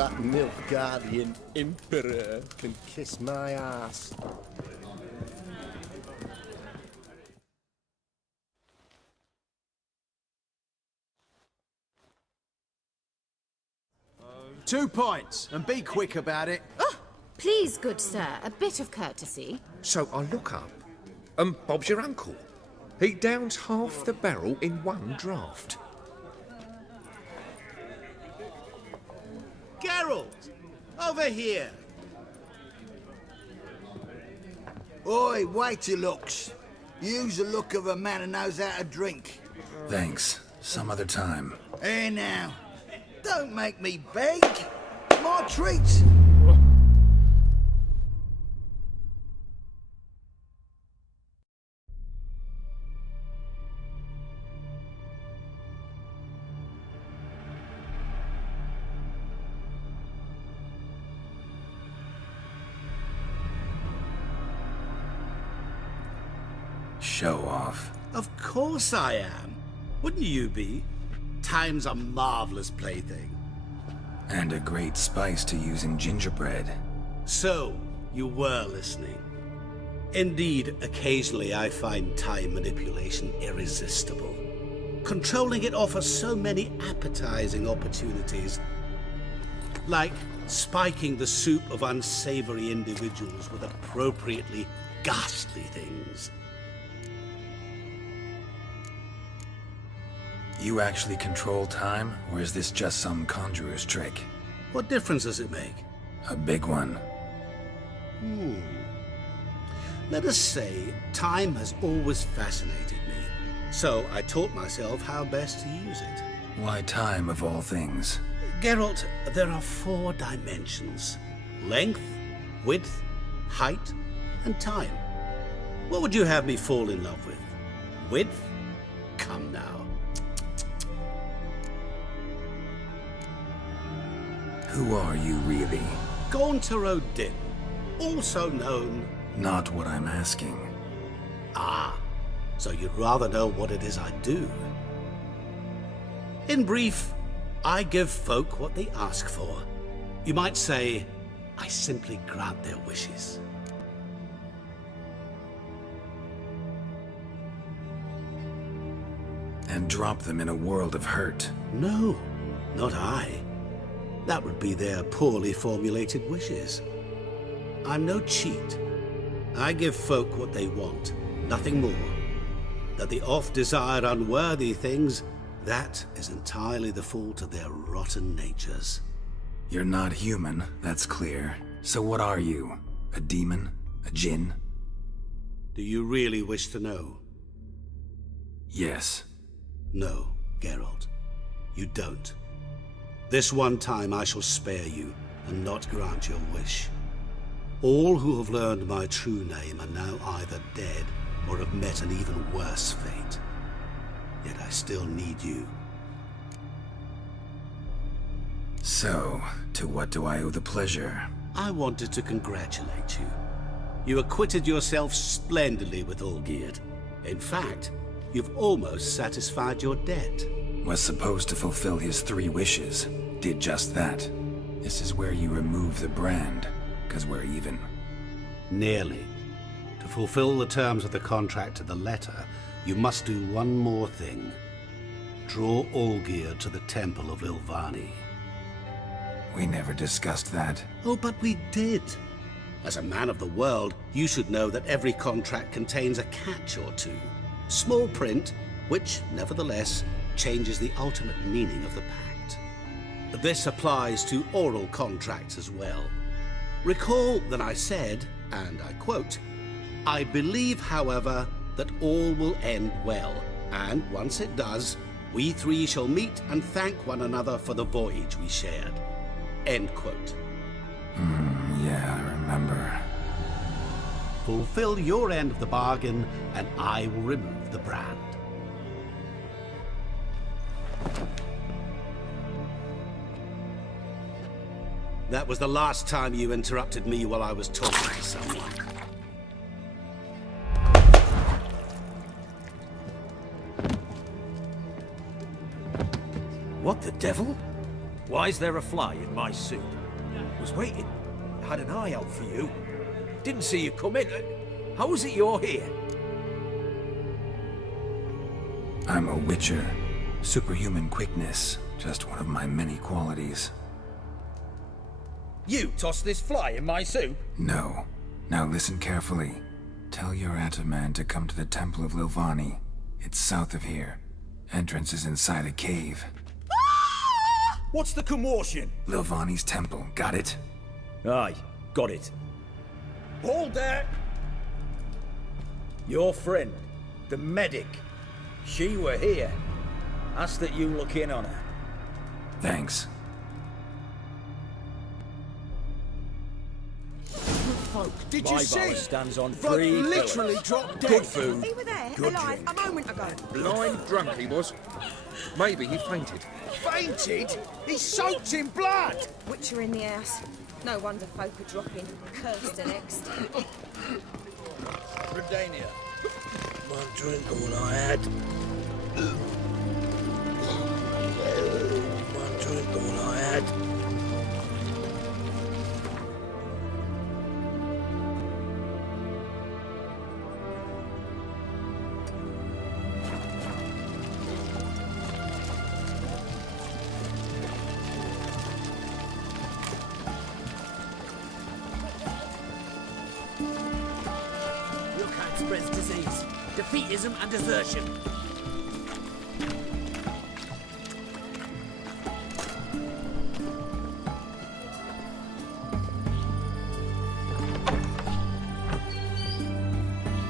That Nilfgaardian Emperor can kiss my ass. Two pints, and be quick about it. Oh, please, good sir, a bit of courtesy. So I look up, and Bob's your uncle. He downs half the barrel in one draught. Geralt! Over here! Oi, waiter looks. Use the look of a man who knows how to drink. Thanks. Some other time. Here now. Don't make me beg. My treat. Show off. Of course I am. Wouldn't you be? Time's a marvelous plaything. And a great spice to use in gingerbread. So, you were listening. Indeed, occasionally I find time manipulation irresistible. Controlling it offers so many appetizing opportunities. Like spiking the soup of unsavory individuals with appropriately ghastly things. You actually control time, or is this just some conjurer's trick? What difference does it make? A big one. Let us say, time has always fascinated me. So I taught myself how best to use it. Why time, of all things? Geralt, there are 4 dimensions. Length, width, height, and time. What would you have me fall in love with? Width? Come now. Who are you, really? Gauntero Din, also known... Not what I'm asking. Ah, so you'd rather know what it is I do. In brief, I give folk what they ask for. You might say, I simply grant their wishes. And drop them in a world of hurt. No, not I. That would be their poorly formulated wishes. I'm no cheat. I give folk what they want, nothing more. That the oft-desired unworthy things, that is entirely the fault of their rotten natures. You're not human, that's clear. So what are you? A demon? A djinn? Do you really wish to know? Yes. No, Geralt. You don't. This one time I shall spare you, and not grant your wish. All who have learned my true name are now either dead, or have met an even worse fate. Yet I still need you. So, to what do I owe the pleasure? I wanted to congratulate you. You acquitted yourself splendidly with Olgierd. In fact, you've almost satisfied your debt. Was supposed to fulfill his 3 wishes. Did just that. This is where you remove the brand, 'cause we're even. Nearly. To fulfill the terms of the contract to the letter, you must do one more thing. Draw Olgierd to the Temple of Lilvani. We never discussed that. Oh, but we did. As a man of the world, you should know that every contract contains a catch or two. Small print, which, nevertheless, changes the ultimate meaning of the pact. This applies to oral contracts as well. Recall that I said, and I quote, "I believe, however, that all will end well, and once it does, we 3 shall meet and thank one another for the voyage we shared." End quote. Yeah, I remember. Fulfill your end of the bargain, and I will remove the brand. That was the last time you interrupted me while I was talking to someone. What the devil? Why is there a fly in my soup? Was waiting. Had an eye out for you. Didn't see you come in. How is it you're here? I'm a witcher. Superhuman quickness, just one of my many qualities. You tossed this fly in my soup? No. Now listen carefully. Tell your Ataman to come to the Temple of Lilvani. It's south of here. Entrance is inside a cave. What's the commotion? Lilvani's temple, got it? Aye, got it. Hold there! Your friend, the medic, she were here. Ask that you look in on her. Thanks. Folk, did My you bar see? stands on Bloke 3 literally pillars. dropped dead. Good food. He were there, Good alive, drink. a moment ago. Blind drunk he was. Maybe he fainted. Fainted? He's soaked in blood! Witcher in the house. No wonder folk are dropping. Cursed the next. Redania. One drink all I had. One drink all I had. Your kind spreads disease, defeatism and desertion.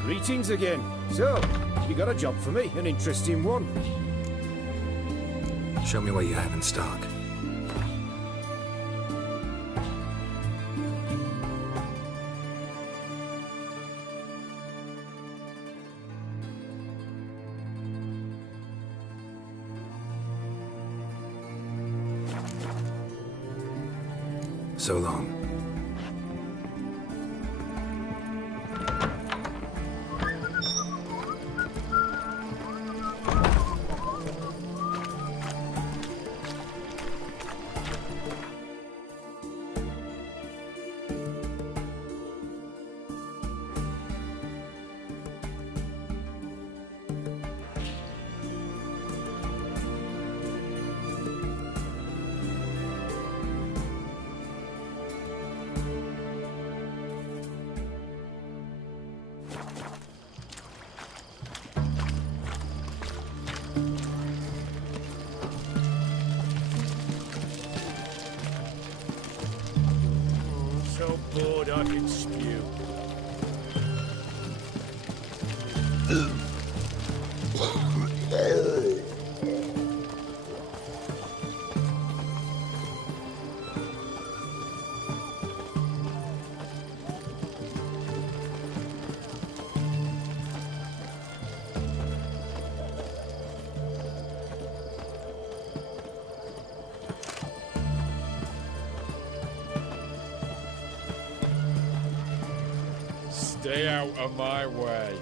Greetings again. So, you got a job for me, an interesting one. Show me what you have in stock. So long. So bored I can spew. Stay out of my way.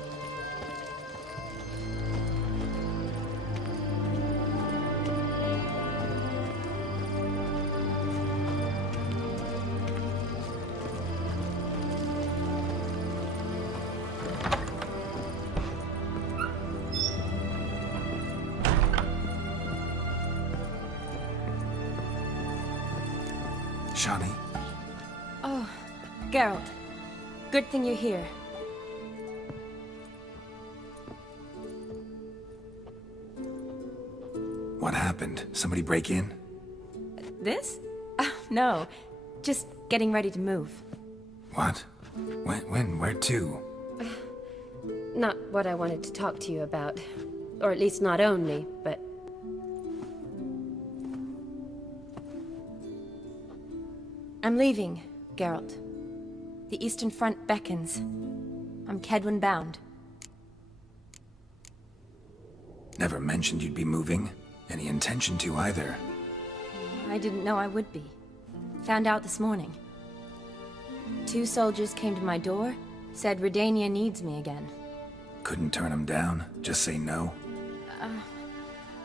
Shani, Oh, Geralt. Good thing you're here. what happened? Somebody break in? This? No. Just getting ready to move. What? When? Where to? Not what I wanted to talk to you about. Or at least not only, but... I'm leaving, Geralt. The Eastern Front beckons. I'm Kedwin bound. Never mentioned you'd be moving. Any intention to either. I didn't know I would be. Found out this morning. 2 soldiers came to my door, said Redania needs me again. Couldn't turn him down? Just say no?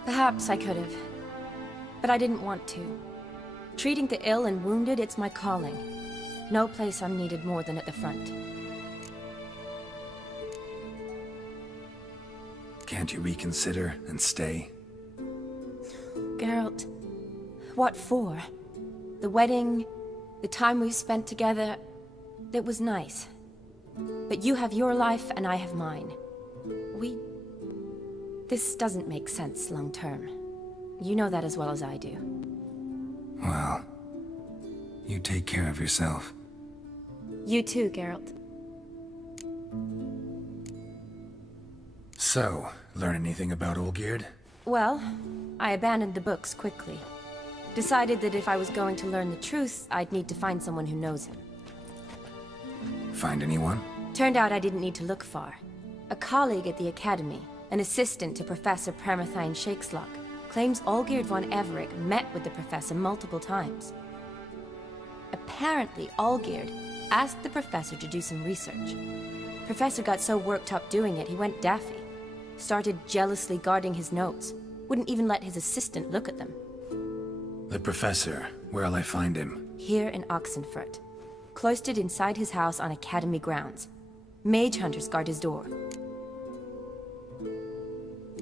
Perhaps I could have. But I didn't want to. Treating the ill and wounded, it's my calling. No place I'm needed more than at the front. Can't you reconsider and stay? Geralt, what for? The wedding, the time we've spent together, it was nice. But you have your life and I have mine. This doesn't make sense long term. You know that as well as I do. Well, you take care of yourself. You too, Geralt. So, learn anything about Olgierd? Well, I abandoned the books quickly. Decided that if I was going to learn the truth, I'd need to find someone who knows him. Find anyone? Turned out I didn't need to look far. A colleague at the Academy, an assistant to Professor Premathine Shakeslock, claims Olgierd von Everec met with the professor multiple times. Apparently, Olgierd asked the professor to do some research. Professor got so worked up doing it, he went daffy. Started jealously guarding his notes. Wouldn't even let his assistant look at them. The professor, where'll I find him? Here in Oxenfurt. Cloistered inside his house on Academy grounds. Mage hunters guard his door.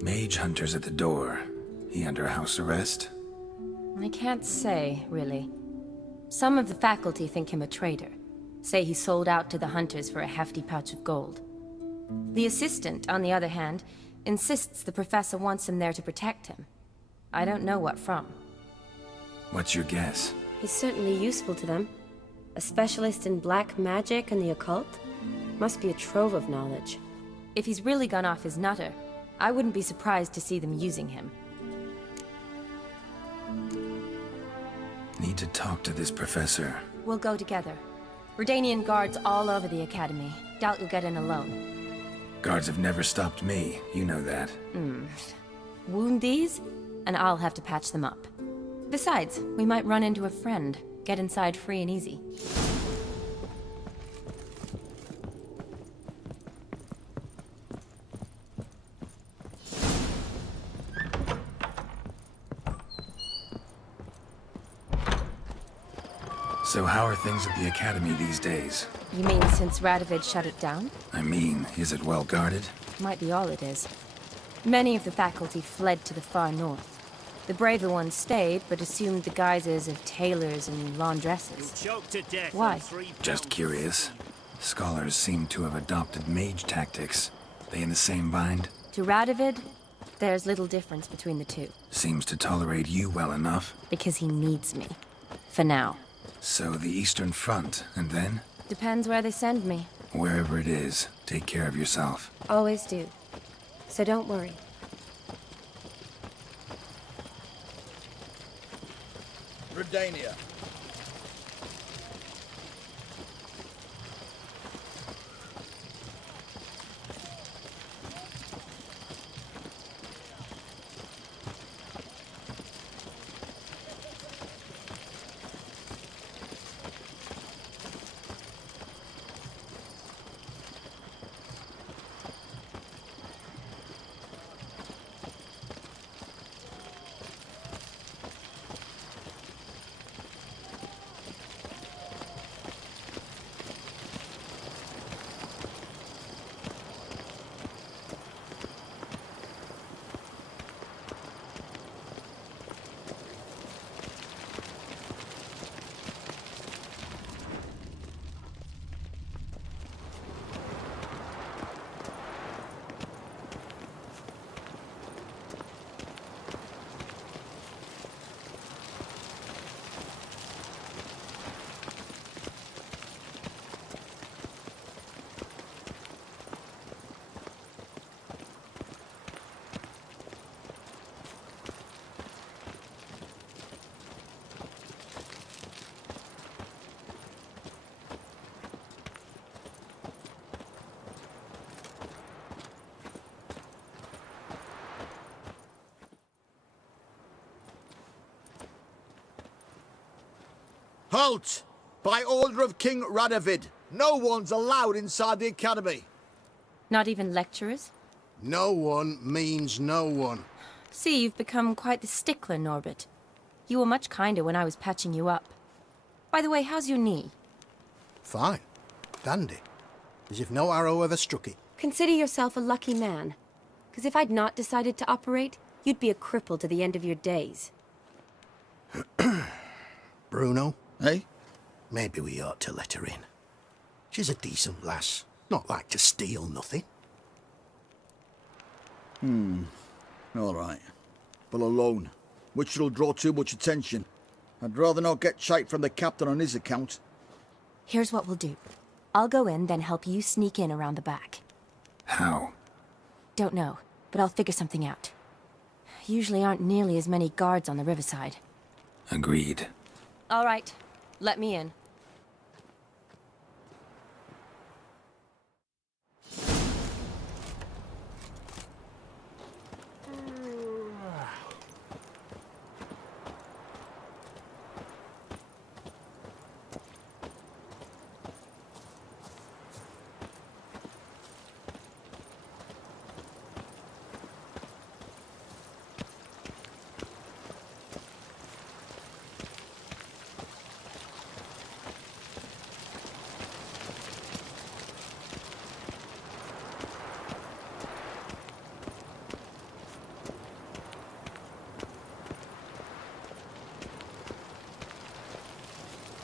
Mage hunters at the door. He under house arrest? I can't say, really. Some of the faculty think him a traitor. Say he sold out to the hunters for a hefty pouch of gold. The assistant, on the other hand, insists the professor wants him there to protect him. I don't know what from. What's your guess? He's certainly useful to them. A specialist in black magic and the occult? Must be a trove of knowledge. If he's really gone off his nutter, I wouldn't be surprised to see them using him. Need to talk to this professor. We'll go together. Redanian guards all over the Academy. Doubt you'll get in alone. Guards have never stopped me, you know that. Wound these, and I'll have to patch them up. Besides, we might run into a friend. Get inside free and easy. So how are things at the Academy these days? You mean since Radovid shut it down? I mean, is it well guarded? Might be all it is. Many of the faculty fled to the far north. The braver ones stayed, but assumed the guises of tailors and laundresses. Why? Just curious. Scholars seem to have adopted mage tactics. They in the same bind? To Radovid, there's little difference between the two. Seems to tolerate you well enough. Because he needs me. For now. So the Eastern Front, and then? Depends where they send me. Wherever it is, take care of yourself. Always do. So don't worry. Redania. Halt! By order of King Radovid, no one's allowed inside the Academy. Not even lecturers? No one means no one. See, you've become quite the stickler, Norbert. You were much kinder when I was patching you up. By the way, how's your knee? Fine. Dandy. As if no arrow ever struck it. Consider yourself a lucky man. Because if I'd not decided to operate, you'd be a cripple to the end of your days. Bruno? Hey? Maybe we ought to let her in. She's a decent lass. Not like to steal nothing. All right. But alone, which will draw too much attention. I'd rather not get shite from the captain on his account. Here's what we'll do. I'll go in, then help you sneak in around the back. How? Don't know, but I'll figure something out. Usually aren't nearly as many guards on the riverside. Agreed. All right, let me in.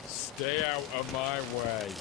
Stay out of my way.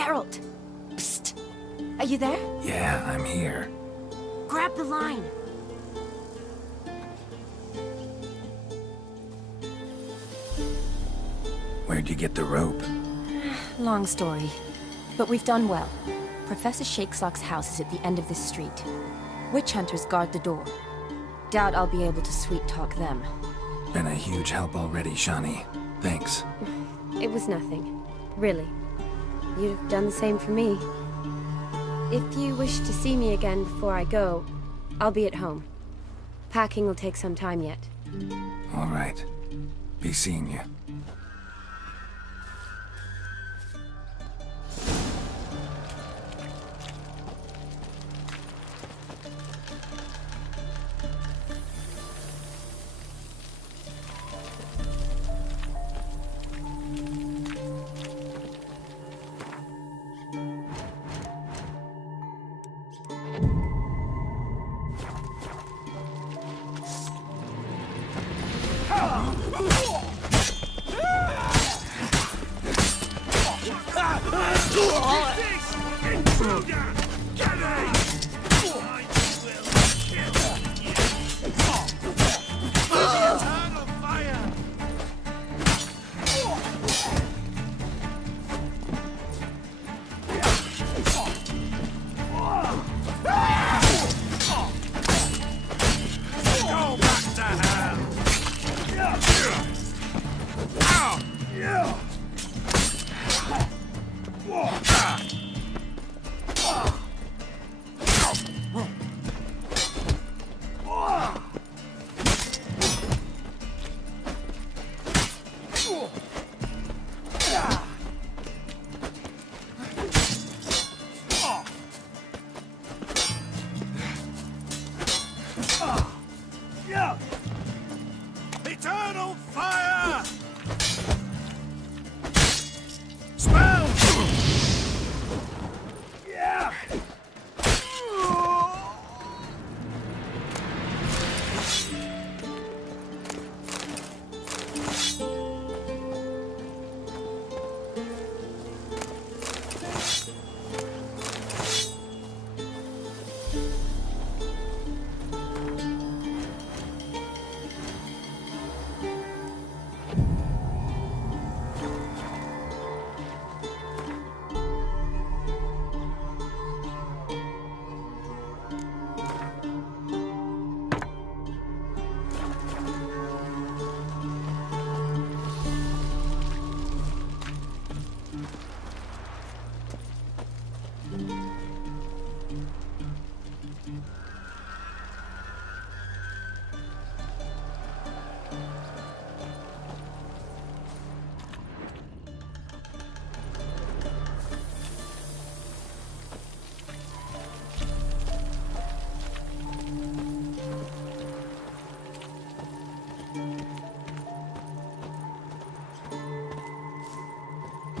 Geralt! Psst! Are you there? Yeah, I'm here. Grab the line! Where'd you get the rope? Long story. But we've done well. Professor Shakesock's house is at the end of this street. Witch hunters guard the door. Doubt I'll be able to sweet-talk them. Been a huge help already, Shani. Thanks. It was nothing. Really. You'd have done the same for me. If you wish to see me again before I go, I'll be at home. Packing will take some time yet. All right. Be seeing you. Eternal fire! Spell! Yeah!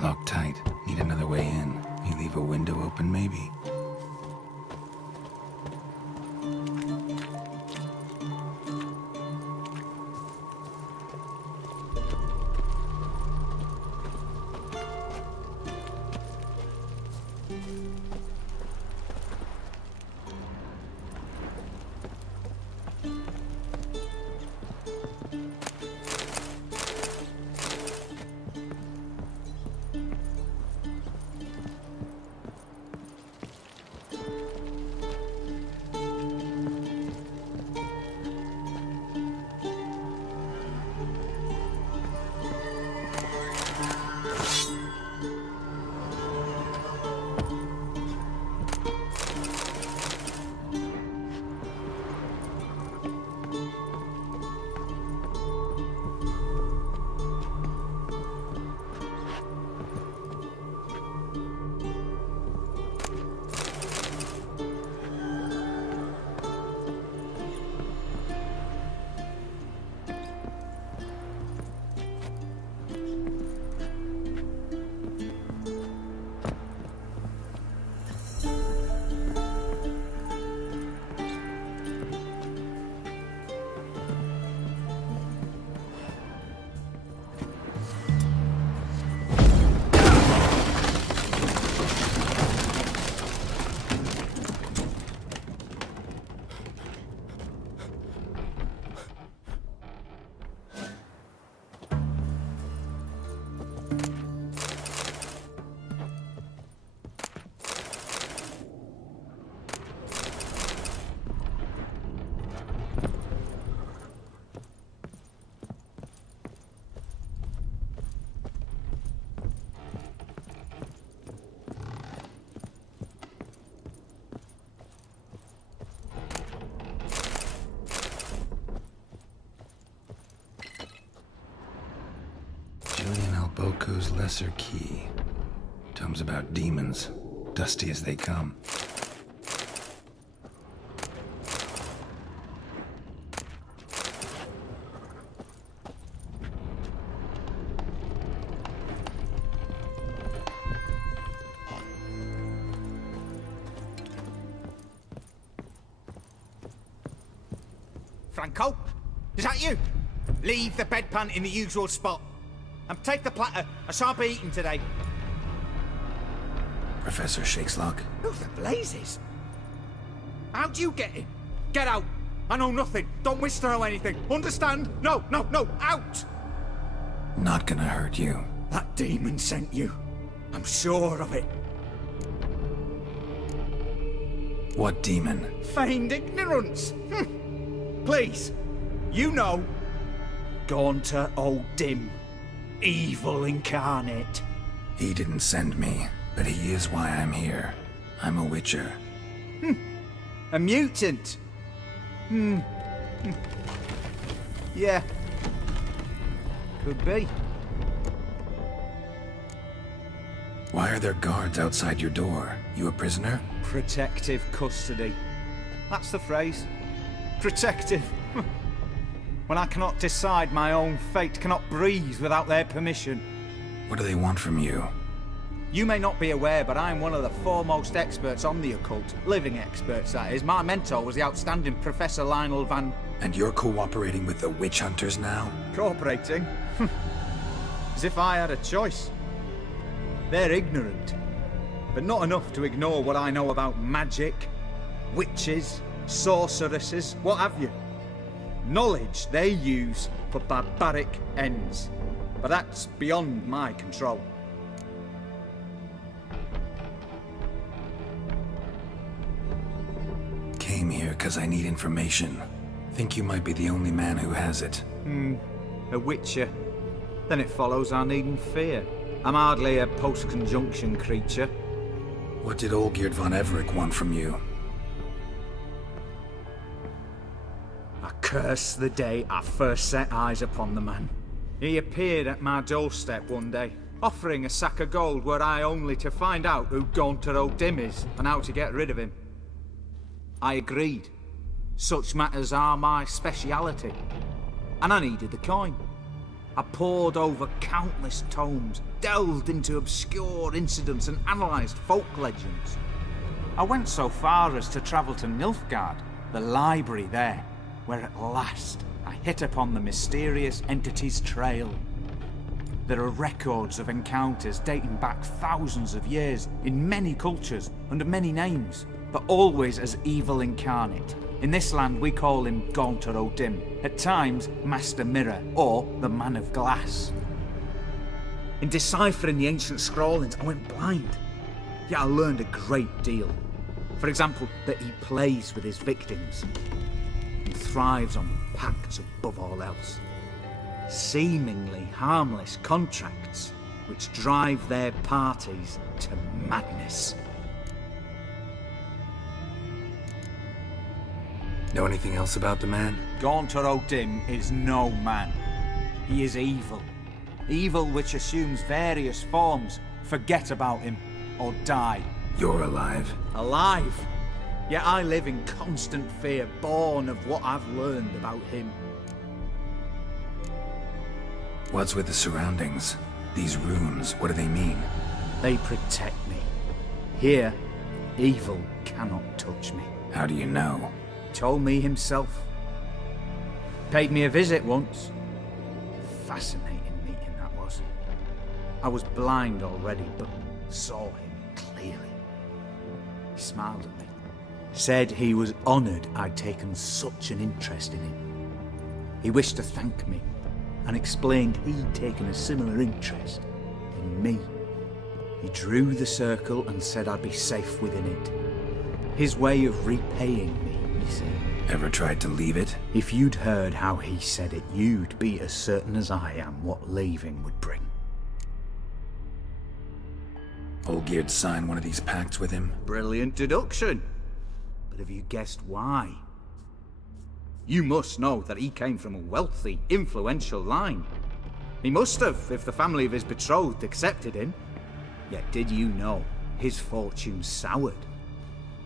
Locked tight. Need another way in. You leave a window open, maybe? Mirko's Lesser Key. Tomes about demons, dusty as they come. Franco? Is that you? Leave the bedpan in the usual spot. And take the platter. I shan't be eating today. Professor Shakeslock? Who the blazes? How'd you get in? Get out! I know nothing. Don't wish to know anything. Understand? No, no, no! Out! Not gonna hurt you. That demon sent you. I'm sure of it. What demon? Feigned ignorance. Please, you know. Gaunter O'Dim. Evil incarnate. He didn't send me, but he is why I'm here. I'm a witcher. A mutant. Yeah. Could be. Why are there guards outside your door? You a prisoner? Protective custody. That's the phrase. Protective. When I cannot decide my own fate, cannot breathe without their permission. What do they want from you? You may not be aware, but I'm one of the foremost experts on the occult. Living experts, that is. My mentor was the outstanding Professor Lionel Van... And you're cooperating with the witch hunters now? Cooperating? As if I had a choice. They're ignorant, but not enough to ignore what I know about magic, witches, sorceresses, what have you. Knowledge they use for barbaric ends, but that's beyond my control. Came here because I need information. Think you might be the only man who has it. A witcher. Then it follows I needn't fear. I'm hardly a post-conjunction creature. What did Olgierd von Everec want from you? I curse the day I first set eyes upon the man. He appeared at my doorstep one day, offering a sack of gold were I only to find out who Gaunter O'Dim is and how to get rid of him. I agreed. Such matters are my speciality. And I needed the coin. I pored over countless tomes, delved into obscure incidents and analysed folk legends. I went so far as to travel to Nilfgaard, the library there, where at last I hit upon the mysterious entity's trail. There are records of encounters dating back thousands of years in many cultures, under many names, but always as evil incarnate. In this land we call him Gaunter O'Dim, at times Master Mirror, or the Man of Glass. In deciphering the ancient scrawlings I went blind, yet I learned a great deal. For example, that he plays with his victims, and thrives on pacts above all else. Seemingly harmless contracts which drive their parties to madness. Know anything else about the man? Gaunter O'Dim is no man. He is evil. Evil which assumes various forms. Forget about him, or die. You're alive. Alive? Yet I live in constant fear, born of what I've learned about him. What's with the surroundings? These runes, what do they mean? They protect me. Here, evil cannot touch me. How do you know? Told me himself. Paid me a visit once. Fascinating meeting that was. I was blind already, but saw him clearly. He smiled at me. Said he was honoured I'd taken such an interest in him. He wished to thank me, and explained he'd taken a similar interest in me. He drew the circle and said I'd be safe within it. His way of repaying me, you see. Ever tried to leave it? If you'd heard how he said it, you'd be as certain as I am what leaving would bring. Olgierd signed one of these pacts with him? Brilliant deduction. But have you guessed why? You must know that he came from a wealthy, influential line. He must have, if the family of his betrothed accepted him. Yet did you know his fortune soured?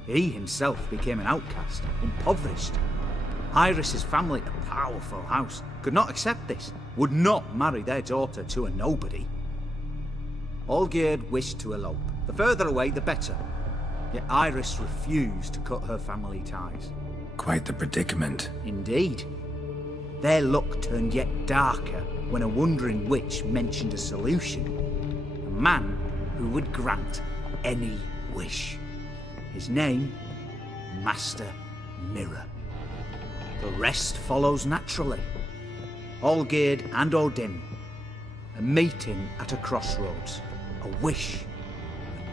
He himself became an outcast, impoverished. Iris's family, a powerful house, could not accept this, would not marry their daughter to a nobody. Olgierd wished to elope. The further away, the better. Yet Iris refused to cut her family ties. Quite the predicament. Indeed. Their luck turned yet darker when a wandering witch mentioned a solution. A man who would grant any wish. His name, Master Mirror. The rest follows naturally. Olgierd and Odin, a meeting at a crossroads, a wish,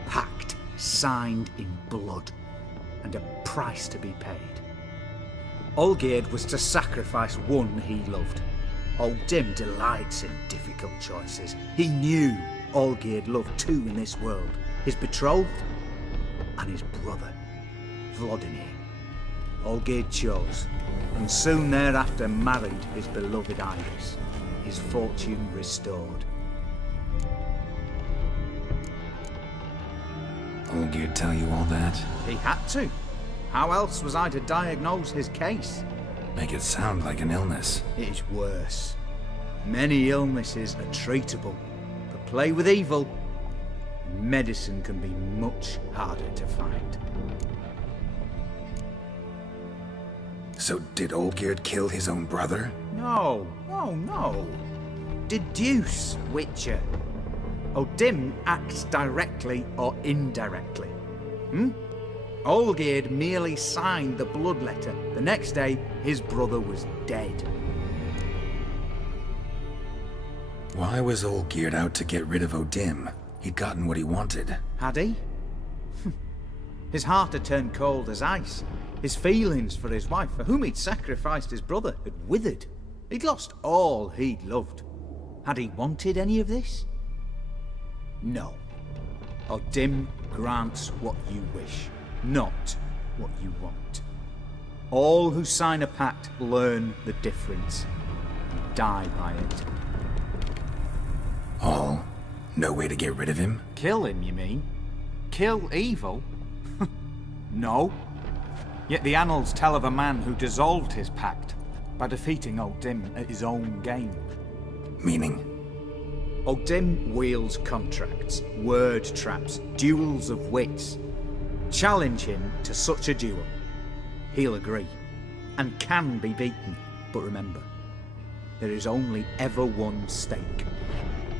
a pact signed in blood, and a price to be paid. Olgierd was to sacrifice one he loved. Odin delights in difficult choices. He knew Olgierd loved two in this world, his betrothed and his brother, Vladimir. Olgierd chose, and soon thereafter married his beloved Iris, his fortune restored. Olgierd tell you all that? He had to. How else was I to diagnose his case? Make it sound like an illness. It is worse. Many illnesses are treatable, but play with evil, medicine can be much harder to find. So did Olgierd kill his own brother? No. Deduce, Witcher. Odin acts directly or indirectly. Olgierd merely signed the blood letter. The next day, his brother was dead. Why was Olgierd out to get rid of Odin? He'd gotten what he wanted. Had he? His heart had turned cold as ice. His feelings for his wife, for whom he'd sacrificed his brother, had withered. He'd lost all he'd loved. Had he wanted any of this? No. Odin grants what you wish, not what you want. All who sign a pact learn the difference and die by it. All? No way to get rid of him? Kill him, you mean? Kill evil? No. Yet the annals tell of a man who dissolved his pact by defeating Odin at his own game. Meaning? Odin wields contracts, word traps, duels of wits. Challenge him to such a duel. He'll agree, and can be beaten. But remember, there is only ever one stake.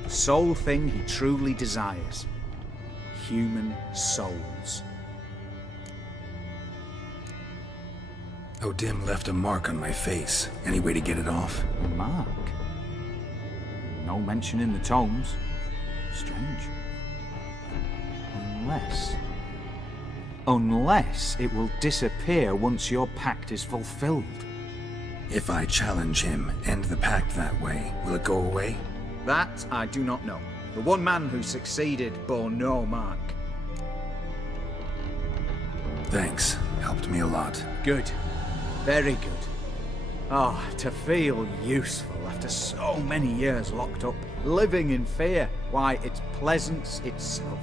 The sole thing he truly desires. Human souls. Odin left a mark on my face. Any way to get it off? A mark? No mention in the tomes. Strange. Unless it will disappear once your pact is fulfilled. If I challenge him, end the pact that way, will it go away? That I do not know. The one man who succeeded bore no mark. Thanks. Helped me a lot. Good. Very good. Oh, to feel useful after so many years locked up, living in fear. Why, it's pleasance itself.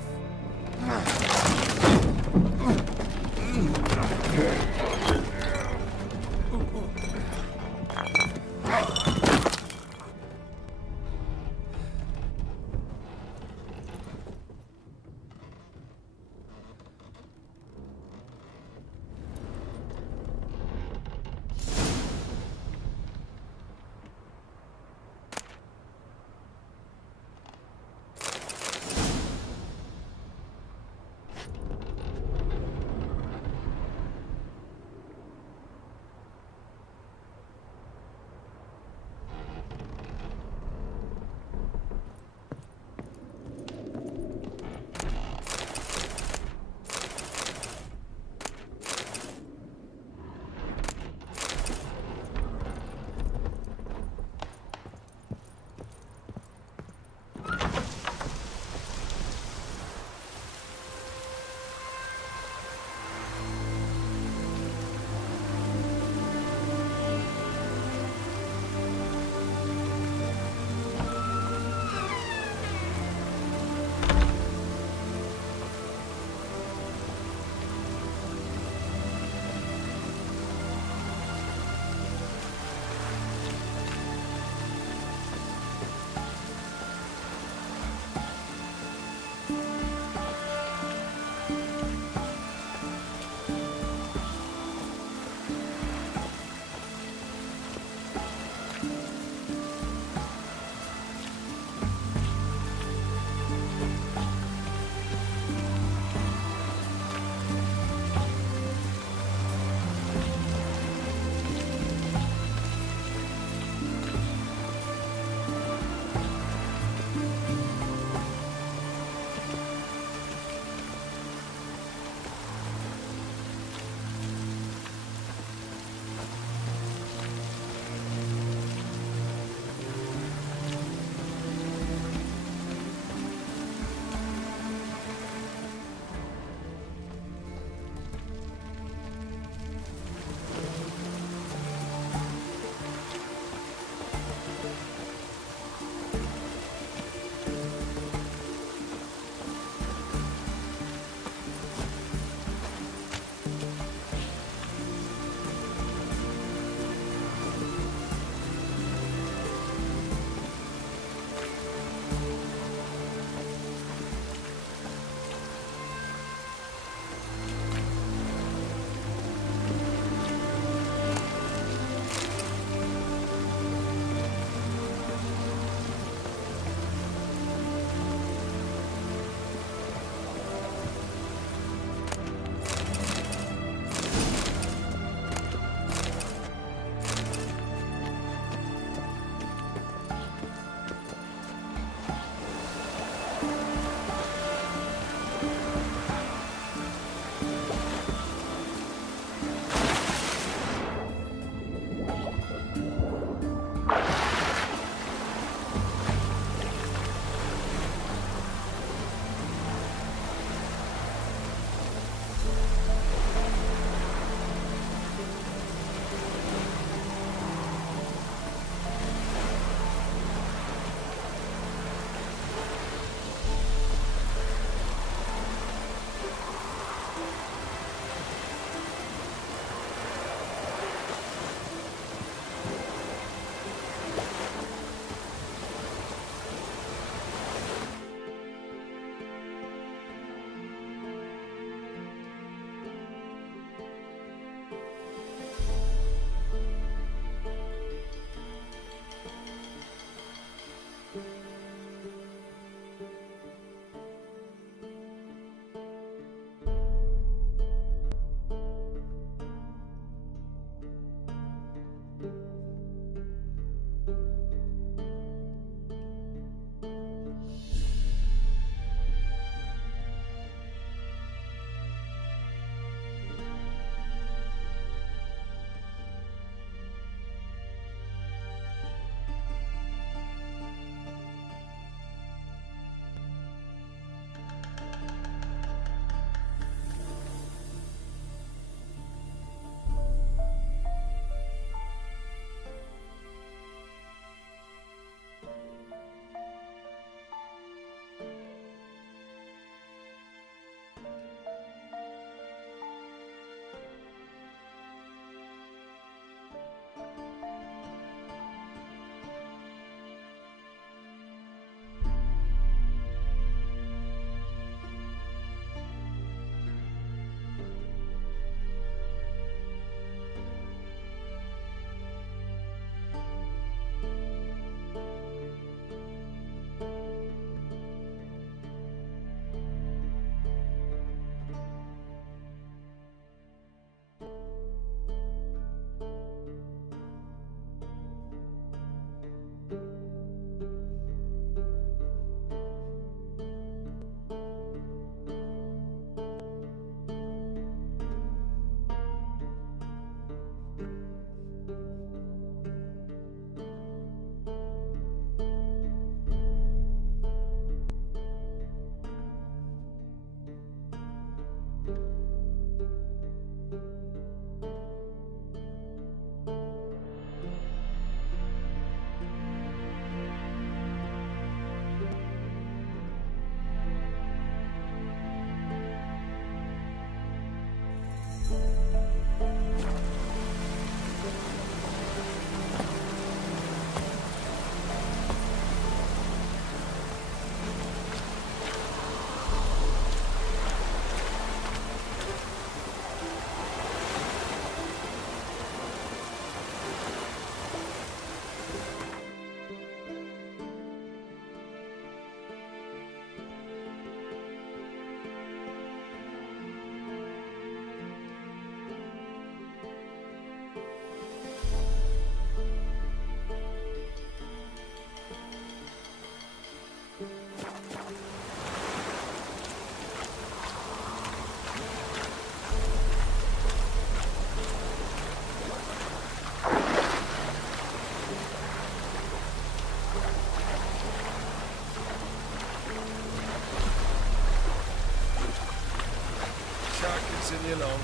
I can sing you along.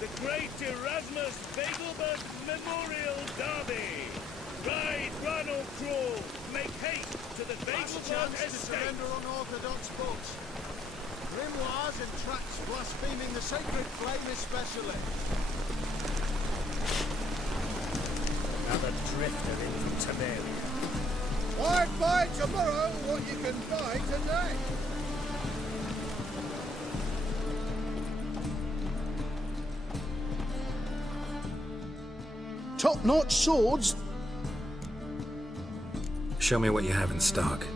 The Great Erasmus Begelberg Memorial Derby. Ride, run or crawl. Make haste to the Begelberg to estate. surrender unorthodox books. Grimoires and tracts blaspheming the sacred flame especially. Another drifter into Memoria. I'd buy tomorrow what you can buy today. Top-notch swords? Show me what you have in stock.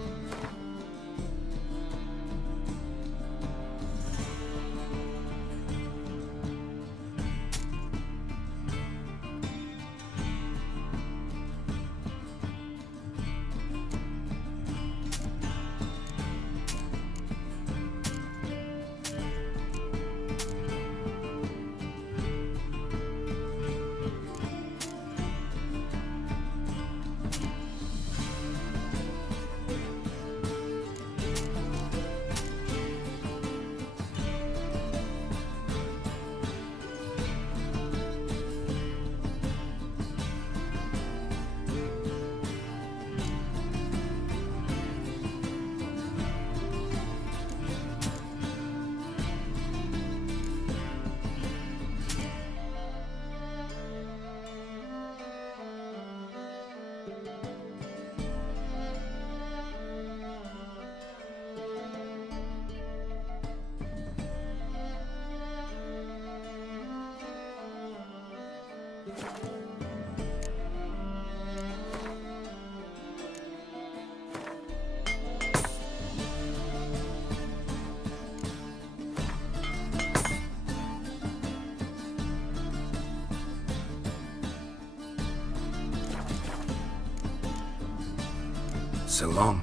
So long.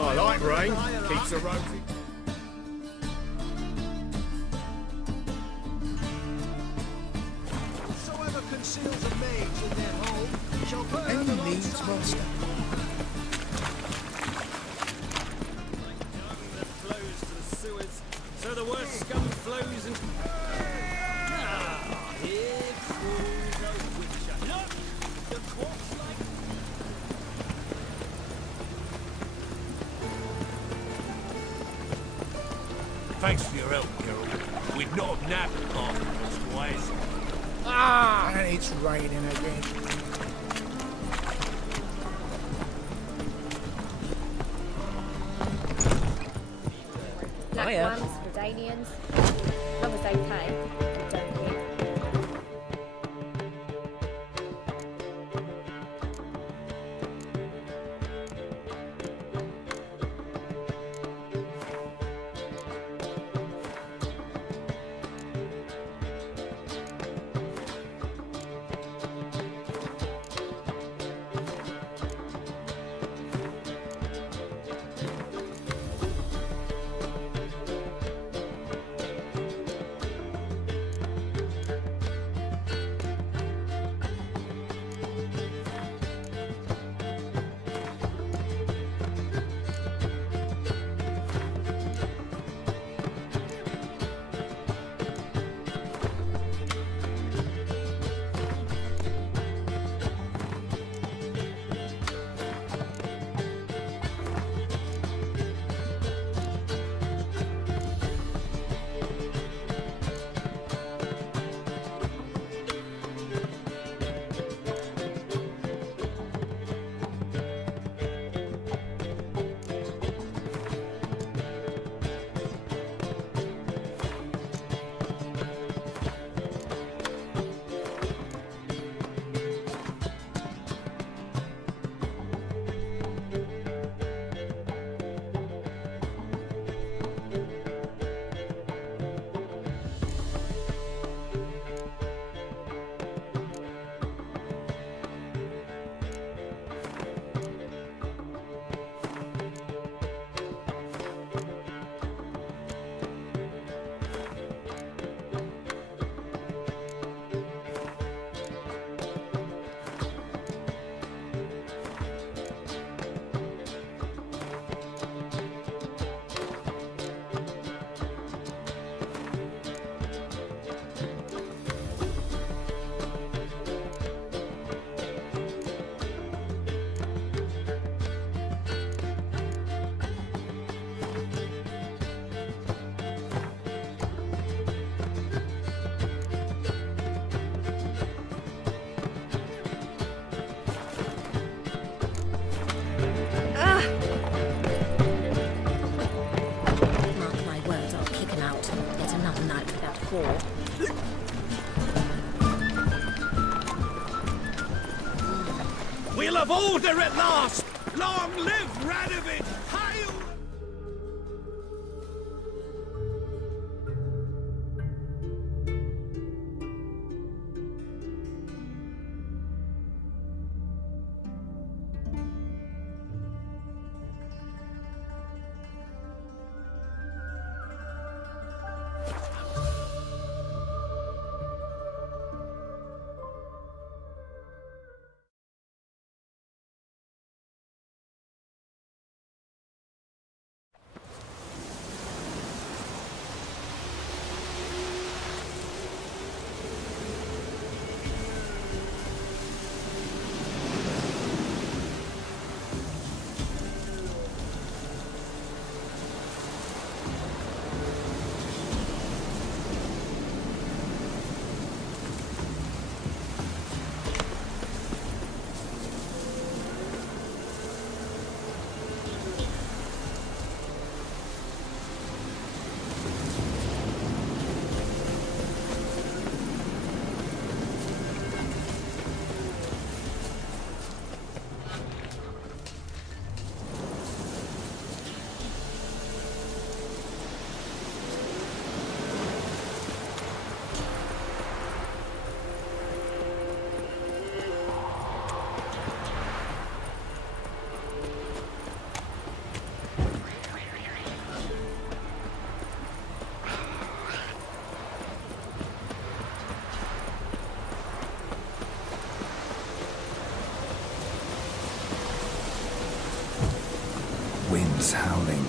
I like rain. Keeps the road. Whosoever conceals a mage in their home shall burn Any alongside needs, master? That flows to the sewers, so the worst scum flows and... Ah, here crawls a witcher. Look! The corpse like... Thanks for your help, Geralt. We'd not have nabbed the bastard twice. Ah, and it's raining again. Black Hiya. ones for Danians. As long as they pay, don't we? We'll have order at last! Long live Radovid! Hail! Winds howling.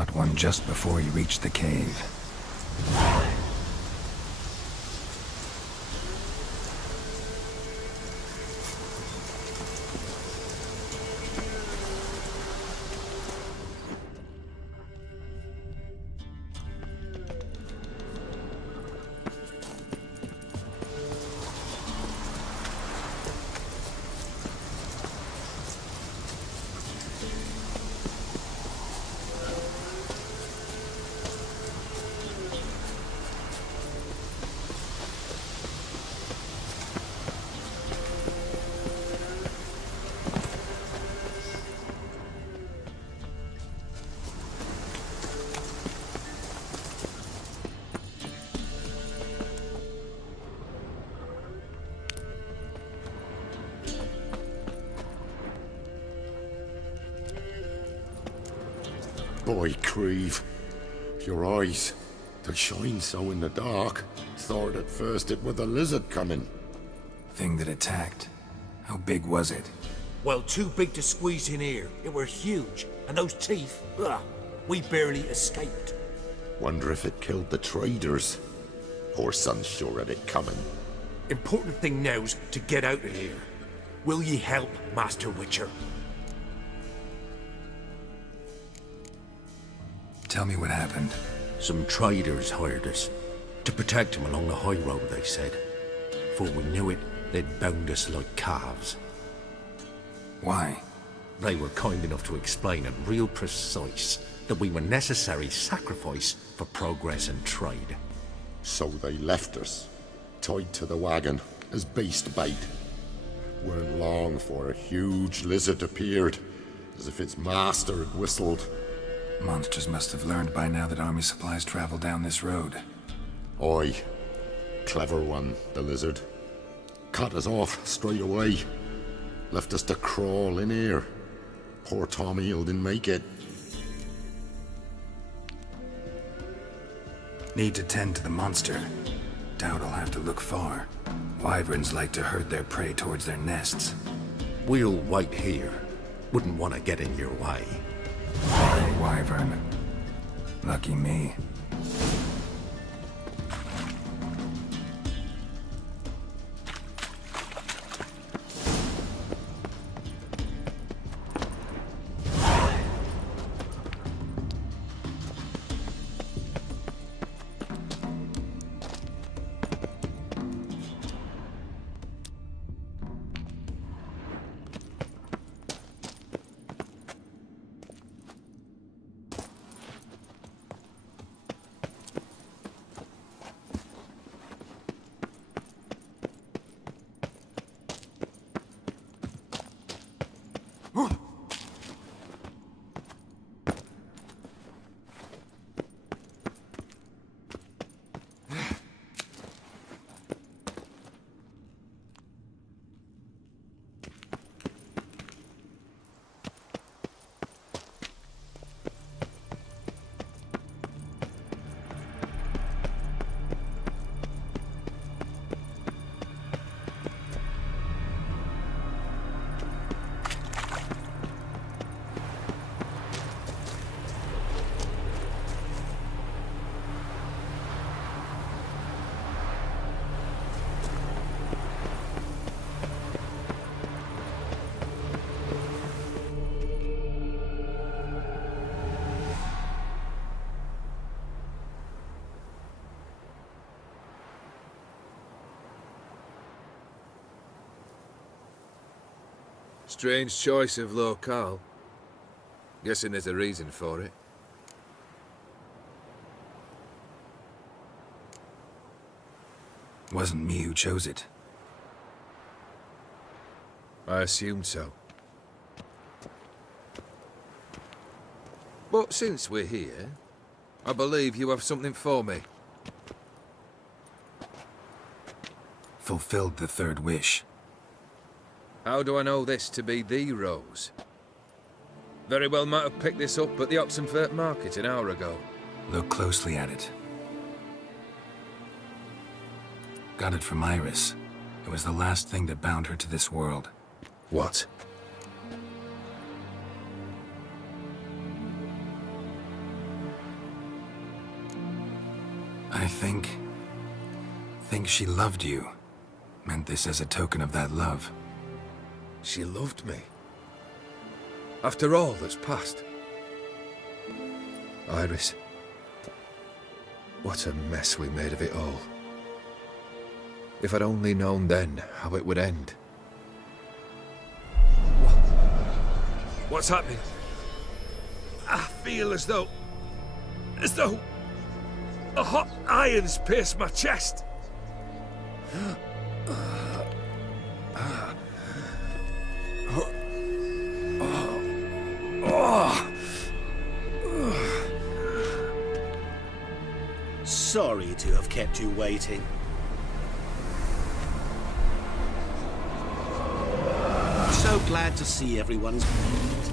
caught one just before he reached the cave. Boy, Creve, your eyes, they shine so in the dark. Thought at first it was a lizard coming. Thing that attacked. How big was it? Well, too big to squeeze in here. It were huge. And those teeth, ugh, we barely escaped. Wonder if it killed the traders. Poor son's sure had it coming. Important thing now's to get out of here. Will ye help, Master Witcher? Tell me what happened. Some traders hired us. To protect them along the high road, they said. Before we knew it, they'd bound us like calves. Why? They were kind enough to explain it real precise that we were necessary sacrifice for progress and trade. So they left us, tied to the wagon, as beast bait. Weren't long for a huge lizard appeared, as if its master had whistled. Monsters must have learned by now that army supplies travel down this road. Oi. Clever one, the lizard. Cut us off straight away. Left us to crawl in here. Poor Tommy didn't make it. Need to tend to the monster. Doubt I'll have to look far. Wyverns like to herd their prey towards their nests. We'll wait here. Wouldn't want to get in your way. Wyvern. Lucky me. Strange choice of locale. Guessing there's a reason for it. Wasn't me who chose it. I assumed so. But since we're here, I believe you have something for me. Fulfilled the third wish. How do I know this to be the rose? Very well might have picked this up at the Oxenfurt market an hour ago. Look closely at it. Got it from Iris. It was the last thing that bound her to this world. What? I think she loved you. Meant this as a token of that love. She loved me. After all that's passed. Iris. What a mess we made of it all. If I'd only known then how it would end. What's happening? I feel as though a hot iron's pierced my chest. Sorry to have kept you waiting. So glad to see everyone's pleased.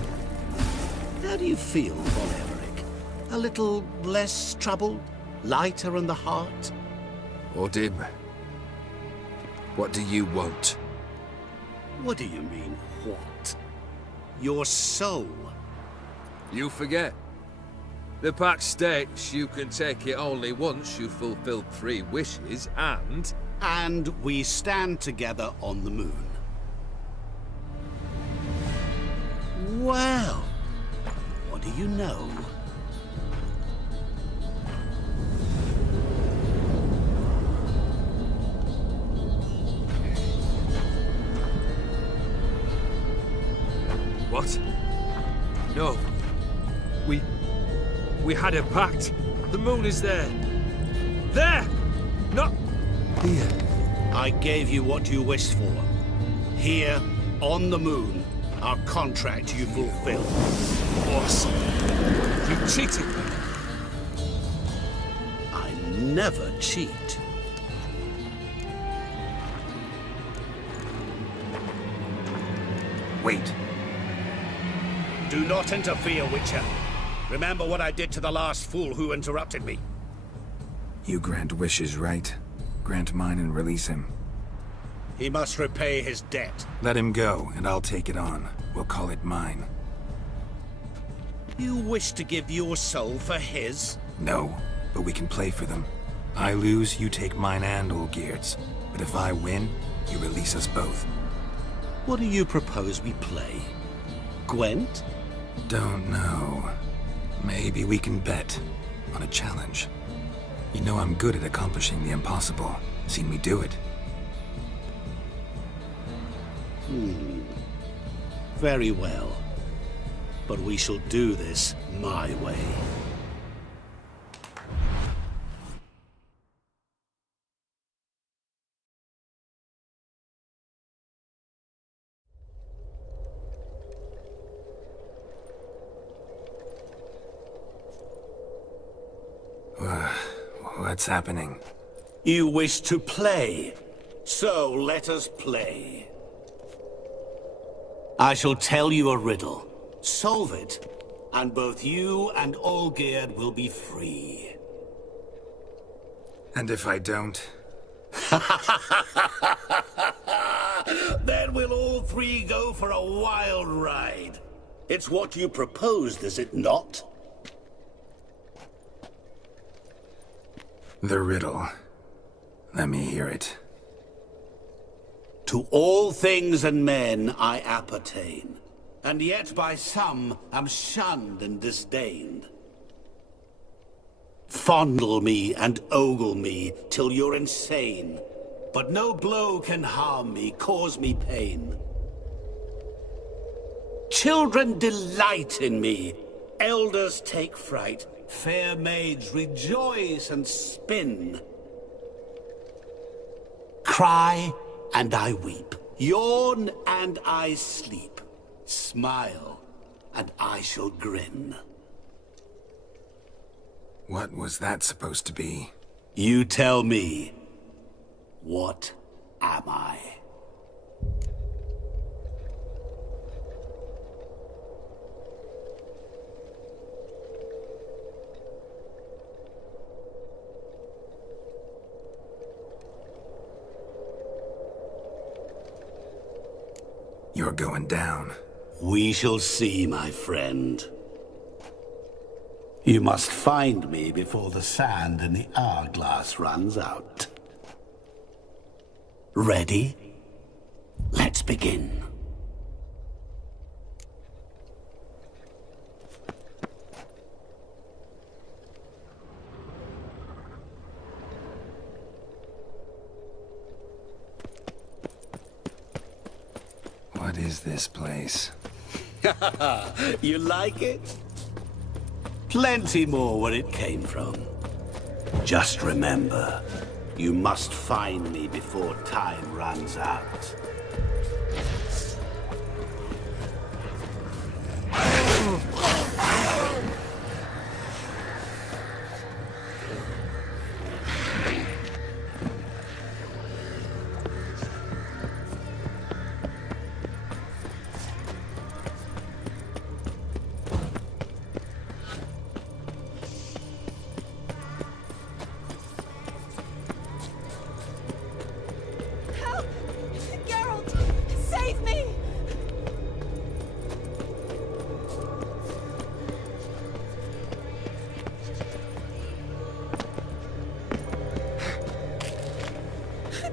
How do you feel, Von Emmerich? A little less troubled? Lighter in the heart? Odim, what do you want? What do you mean, what? Your soul. You forget. The pact states you can take it only once you've fulfilled 3 wishes, and... And we stand together on the moon. Well, what do you know? What? No. We had a pact. The moon is there. There! Not here. I gave you what you wished for. Here, on the moon, our contract you fulfilled. Awesome. You cheated me. I never cheat. Wait. Do not interfere, Witcher. Remember what I did to the last fool who interrupted me. You grant wishes, right? Grant mine and release him. He must repay his debt. Let him go, and I'll take it on. We'll call it mine. You wish to give your soul for his? No, but we can play for them. I lose, you take mine and Olgierd's. But if I win, you release us both. What do you propose we play? Gwent? Don't know. Maybe we can bet on a challenge. You know I'm good at accomplishing the impossible. Seen me do it. Very well. But we shall do this my way. What's happening? You wish to play, so let us play. I shall tell you a riddle. Solve it, and both you and Olgierd will be free. And if I don't? Then we'll all 3 go for a wild ride. It's what you proposed, is it not? The riddle. Let me hear it. To all things and men I appertain, and yet by some am shunned and disdained. Fondle me and ogle me till you're insane, but no blow can harm me, cause me pain. Children delight in me, elders take fright, fair maids rejoice and spin. Cry and I weep, yawn and I sleep, smile and I shall grin. What was that supposed to be? You tell me, what am I? You're going down. We shall see, my friend. You must find me before the sand in the hourglass runs out. Ready? Let's begin. What is this place? You like it? Plenty more where it came from. Just remember, you must find me before time runs out.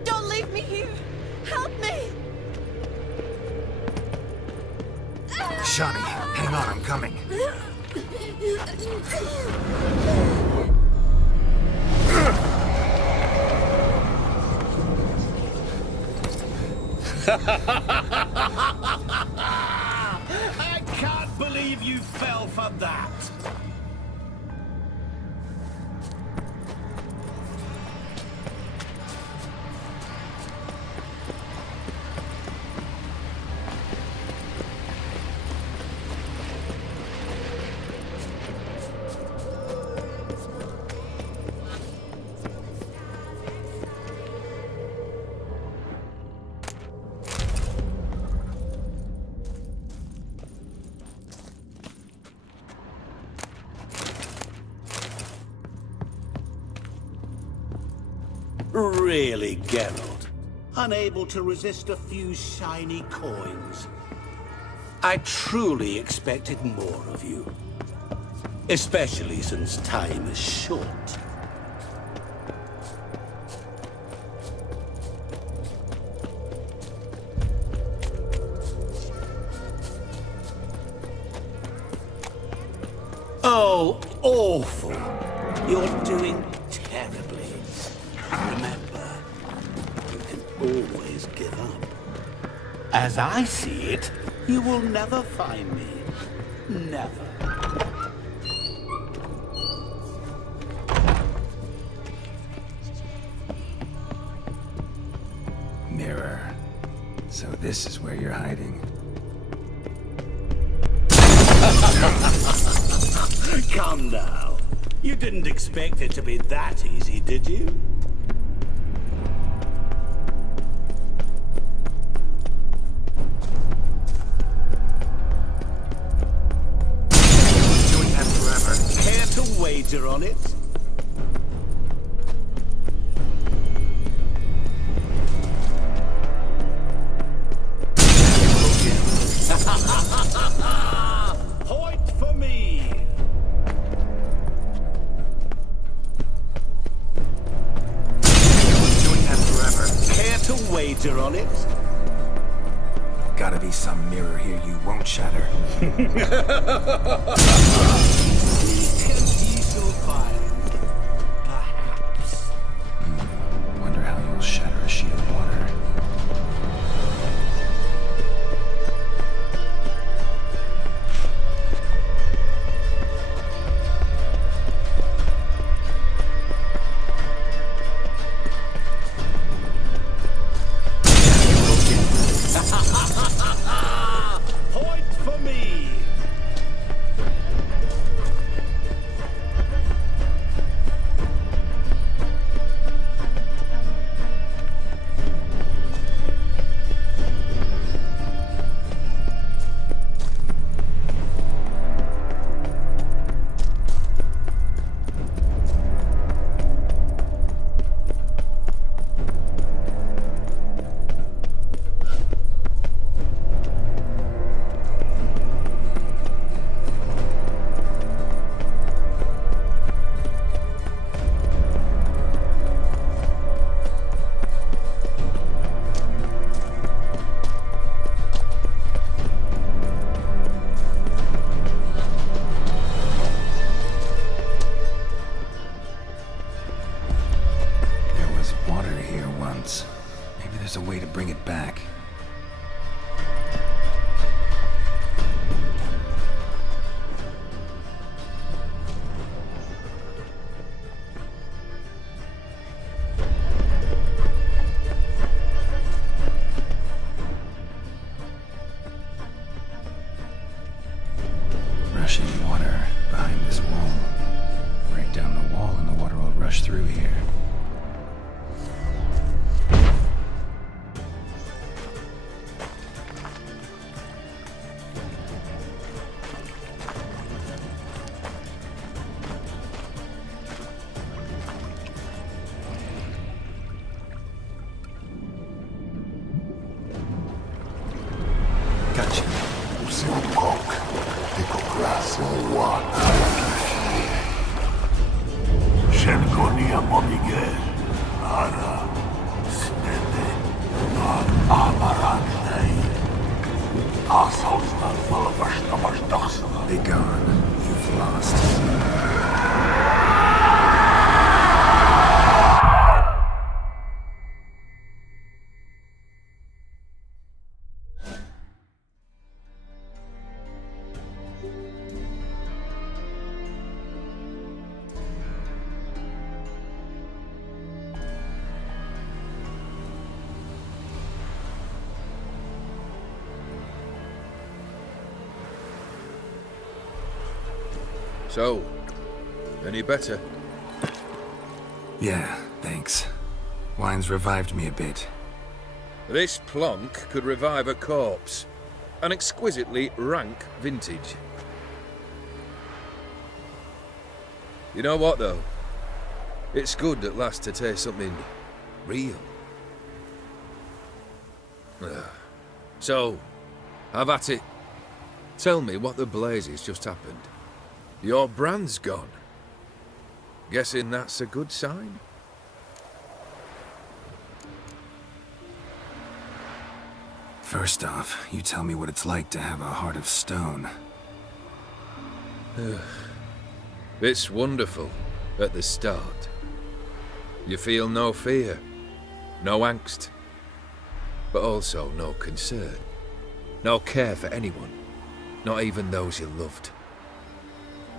Don't leave me here! Help me! Shani, hang on, I'm coming. I can't believe you fell for that! Really, Geralt? Unable to resist a few shiny coins? I truly expected more of you. Especially since time is short. Oh, awful. You're doing terribly. Remember, you can always give up. As I see it, you will never find me. Never. Mirror. So this is where you're hiding. Come now. You didn't expect it to be that easy, did you? Doing that forever. Care to wager on it? Point for me! Doing that forever. Care to wager on it? Gotta be some mirror here you won't shatter. Perhaps. Wonder how you'll shatter a sheet of water. Point for me! once. Maybe there's a way to bring it back. Rushing water behind this wall. Break down the wall and the water will rush through here. Gotcha. Shenkonia Momige, Ara, Snede, Amarante, Assaultsna Valavash. Be gone. You've lost. So, any better? Yeah, thanks. Wine's revived me a bit. This plonk could revive a corpse. An exquisitely rank vintage. You know what, though? It's good at last to taste something real. So, have at it. Tell me what the blazes just happened. Your brand's gone. Guessing that's a good sign? First off, you tell me what it's like to have a heart of stone. It's wonderful at the start. You feel no fear, no angst, but also no concern. No care for anyone, not even those you loved.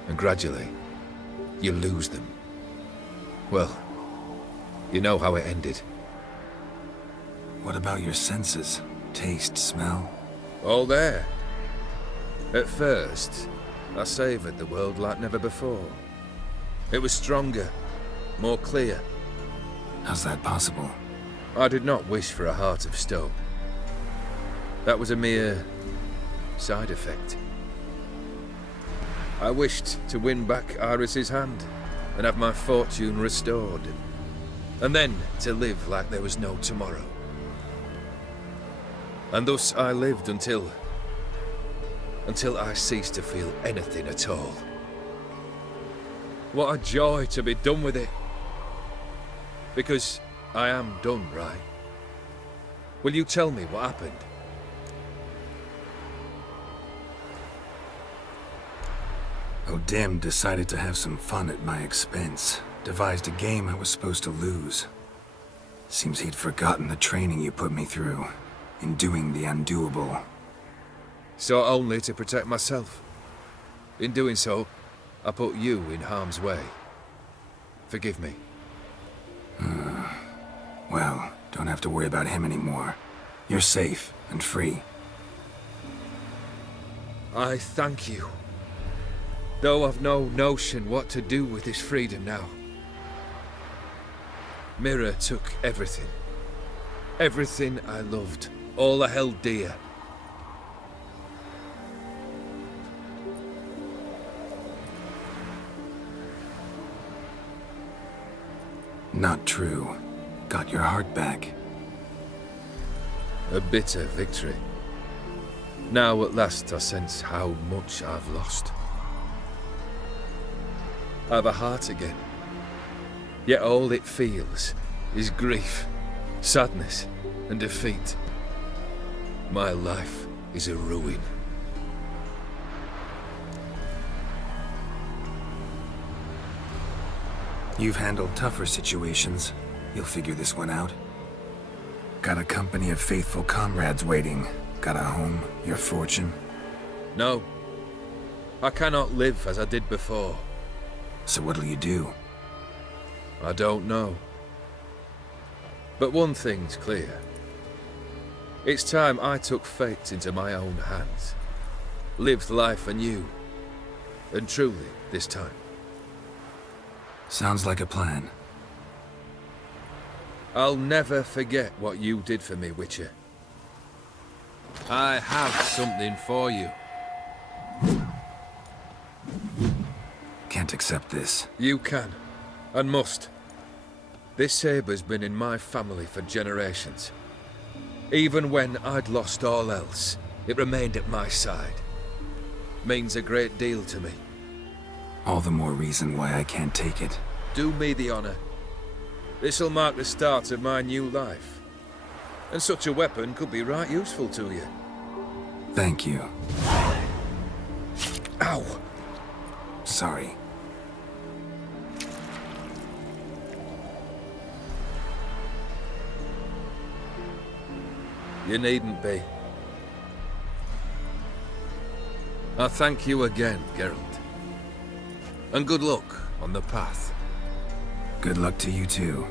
And gradually, you lose them. Well, you know how it ended. What about your senses? Taste, smell? All there. At first, I savoured the world like never before. It was stronger, more clear. How's that possible? I did not wish for a heart of stone. That was a mere side effect. I wished to win back Iris's hand and have my fortune restored. And then to live like there was no tomorrow. And thus I lived until I ceased to feel anything at all. What a joy to be done with it. Because I am done, right? Will you tell me what happened? O'Dim decided to have some fun at my expense. Devised a game I was supposed to lose. Seems he'd forgotten the training you put me through. In doing the undoable. So only to protect myself. In doing so, I put you in harm's way. Forgive me. Well, don't have to worry about him anymore. You're safe and free. I thank you. Though I've no notion what to do with this freedom now. Mira took everything. Everything I loved. All I held dear. Not true. Got your heart back. A bitter victory. Now at last I sense how much I've lost. I've a heart again. Yet all it feels is grief, sadness, and defeat. My life is a ruin. You've handled tougher situations. You'll figure this one out. Got a company of faithful comrades waiting. Got a home, your fortune? No. I cannot live as I did before. So what'll you do? I don't know. But one thing's clear. It's time I took fate into my own hands. Lived life anew. And truly, this time. Sounds like a plan. I'll never forget what you did for me, Witcher. I have something for you. Can't accept this. You can, and must. This sabre's been in my family for generations. Even when I'd lost all else, it remained at my side. Means a great deal to me. All the more reason why I can't take it. Do me the honor. This'll mark the start of my new life. And such a weapon could be right useful to you. Thank you. Ow! Sorry. You needn't be. I thank you again, Geralt. And good luck on the path. Good luck to you too.